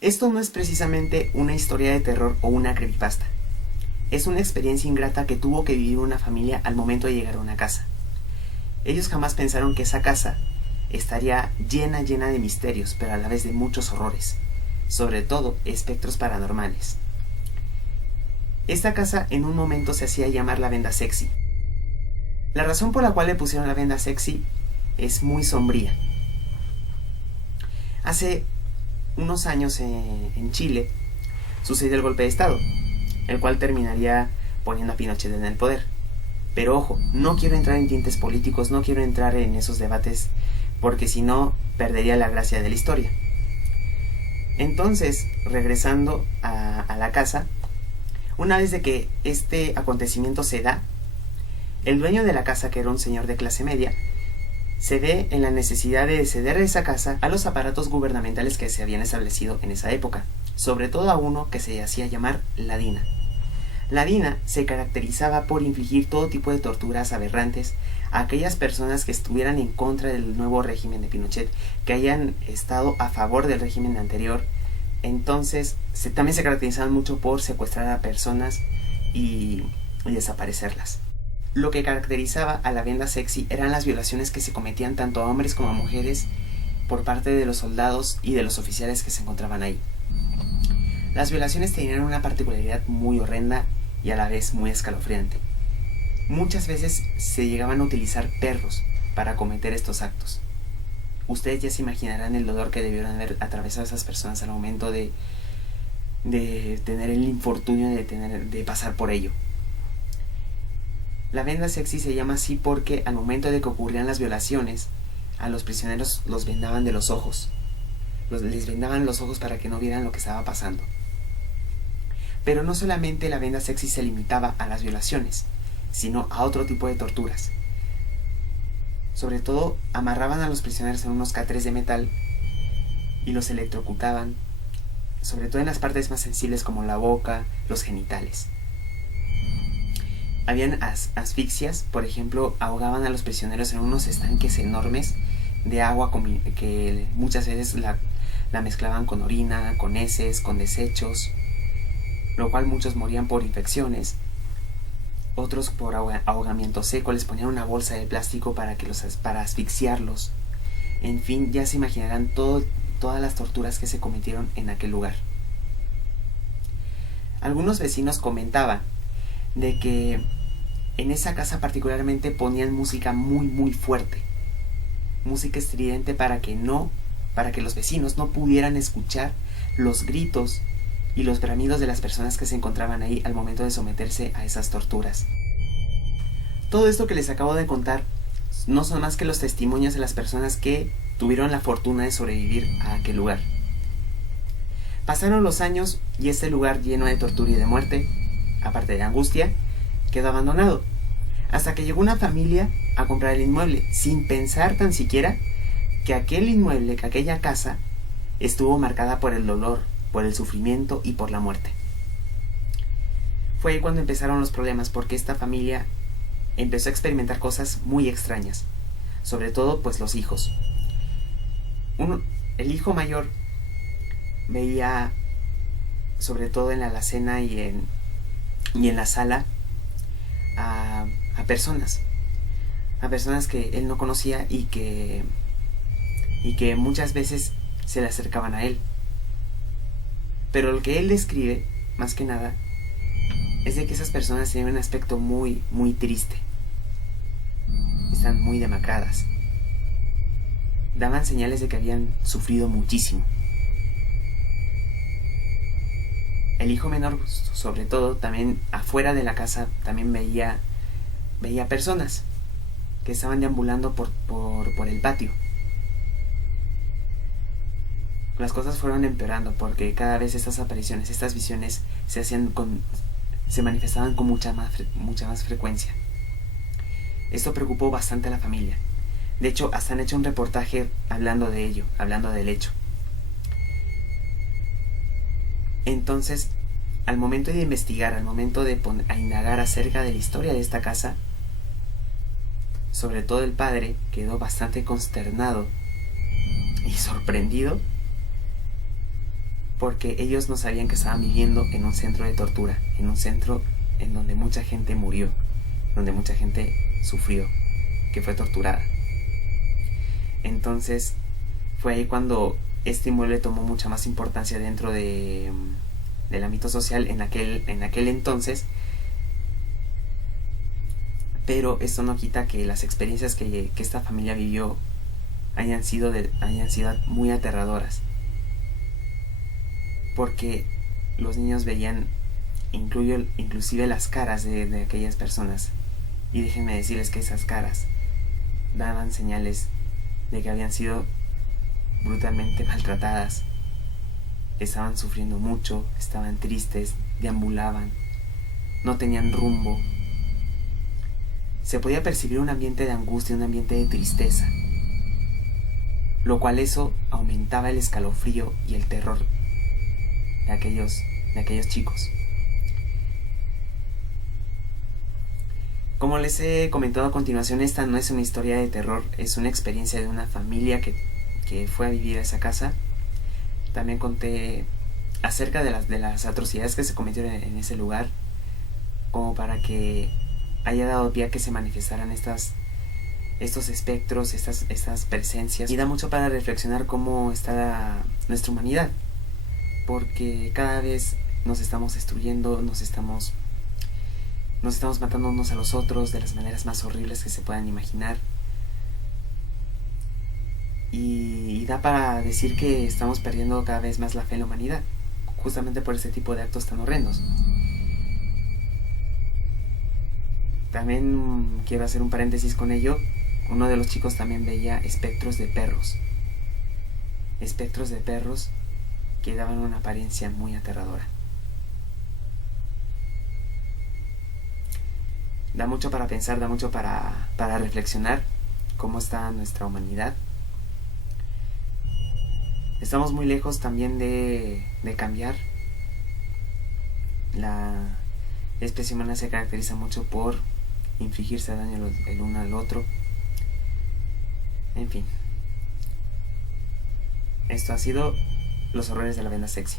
Esto no es precisamente una historia de terror o una creepypasta. Es una experiencia ingrata que tuvo que vivir una familia al momento de llegar a una casa. Ellos jamás pensaron que esa casa estaría llena de misterios, pero a la vez de muchos horrores, sobre todo espectros paranormales. Esta casa en un momento se hacía llamar la Venda Sexy. La razón por la cual le pusieron la Venda Sexy es muy sombría. Hace unos años en Chile sucedió el golpe de estado, el cual terminaría poniendo a Pinochet en el poder. Pero ojo, no quiero entrar en tintes políticos, no quiero entrar en esos debates, porque si no, perdería la gracia de la historia. Entonces, regresando a la casa, una vez de que este acontecimiento se da, el dueño de la casa, que era un señor de clase media, se ve en la necesidad de ceder esa casa a los aparatos gubernamentales que se habían establecido en esa época, sobre todo a uno que se hacía llamar la DINA. La DINA se caracterizaba por infligir todo tipo de torturas aberrantes a aquellas personas que estuvieran en contra del nuevo régimen de Pinochet, que hayan estado a favor del régimen anterior. Entonces, también se caracterizaban mucho por secuestrar a personas y desaparecerlas. Lo que caracterizaba a la Venda Sexy eran las violaciones que se cometían tanto a hombres como a mujeres por parte de los soldados y de los oficiales que se encontraban ahí. Las violaciones tenían una particularidad muy horrenda y a la vez muy escalofriante. Muchas veces se llegaban a utilizar perros para cometer estos actos. Ustedes ya se imaginarán el dolor que debieron haber atravesado esas personas al momento de tener el infortunio de pasar por ello. La Venda Sexy se llama así porque al momento de que ocurrían las violaciones, a los prisioneros los vendaban de los ojos. Les vendaban los ojos para que no vieran lo que estaba pasando. Pero no solamente la Venda Sexy se limitaba a las violaciones, sino a otro tipo de torturas. Sobre todo, amarraban a los prisioneros en unos catres de metal y los electrocutaban, sobre todo en las partes más sensibles como la boca, los genitales. Habían asfixias, por ejemplo, ahogaban a los prisioneros en unos estanques enormes de agua que muchas veces la mezclaban con orina, con heces, con desechos, lo cual muchos morían por infecciones, otros por ahogamiento seco, les ponían una bolsa de plástico para asfixiarlos. En fin, ya se imaginarán todas las torturas que se cometieron en aquel lugar. Algunos vecinos comentaban de que en esa casa particularmente ponían música muy fuerte, música estridente para que los vecinos no pudieran escuchar los gritos y los bramidos de las personas que se encontraban ahí al momento de someterse a esas torturas. Todo esto que les acabo de contar no son más que los testimonios de las personas que tuvieron la fortuna de sobrevivir a aquel lugar. Pasaron los años y este lugar lleno de tortura y de muerte, aparte de angustia, quedó abandonado, hasta que llegó una familia a comprar el inmueble, sin pensar tan siquiera que aquel inmueble, que aquella casa, estuvo marcada por el dolor, por el sufrimiento y por la muerte. Fue ahí cuando empezaron los problemas, porque esta familia empezó a experimentar cosas muy extrañas, sobre todo pues los hijos. El hijo mayor veía, sobre todo en la alacena y en la sala, a personas que él no conocía y que muchas veces se le acercaban a él. Pero lo que él describe, más que nada, es de que esas personas tienen un aspecto muy triste. Están muy demacradas. Daban señales de que habían sufrido muchísimo. El hijo menor, sobre todo, también afuera de la casa, también veía personas que estaban deambulando por el patio. Las cosas fueron empeorando porque cada vez estas apariciones, estas visiones se manifestaban con mucha más frecuencia. Esto preocupó bastante a la familia. De hecho, hasta han hecho un reportaje hablando de ello, hablando del hecho. Entonces, al momento de investigar, al momento de indagar acerca de la historia de esta casa, sobre todo el padre quedó bastante consternado y sorprendido porque ellos no sabían que estaban viviendo en un centro de tortura, en un centro en donde mucha gente murió, donde mucha gente sufrió, que fue torturada. Entonces fue ahí cuando este inmueble tomó mucha más importancia dentro del ámbito social en aquel entonces. Pero esto no quita que las experiencias que esta familia vivió hayan sido muy aterradoras, porque los niños veían inclusive las caras de aquellas personas, y déjenme decirles que esas caras daban señales de que habían sido brutalmente maltratadas, estaban sufriendo mucho, estaban tristes, deambulaban, no tenían rumbo. Se podía percibir un ambiente de angustia, un ambiente de tristeza, lo cual eso aumentaba el escalofrío y el terror de aquellos chicos. Como les he comentado a continuación, esta no es una historia de terror, es una experiencia de una familia que fue a vivir a esa casa. También conté acerca de las atrocidades que se cometieron en ese lugar, como para que haya dado pie a que se manifestaran estos espectros, estas presencias. Y da mucho para reflexionar cómo está nuestra humanidad, porque cada vez nos estamos destruyendo, nos estamos matando unos a los otros de las maneras más horribles que se puedan imaginar. Y da para decir que estamos perdiendo cada vez más la fe en la humanidad, justamente por este tipo de actos tan horrendos. También quiero hacer un paréntesis con ello. Uno de los chicos también veía espectros de perros. Espectros de perros que daban una apariencia muy aterradora. Da mucho para pensar, da mucho para reflexionar cómo está nuestra humanidad. Estamos muy lejos también de cambiar. La especie humana se caracteriza mucho por infligirse daño el uno al otro. En fin, esto ha sido Los horrores de la venda sexy.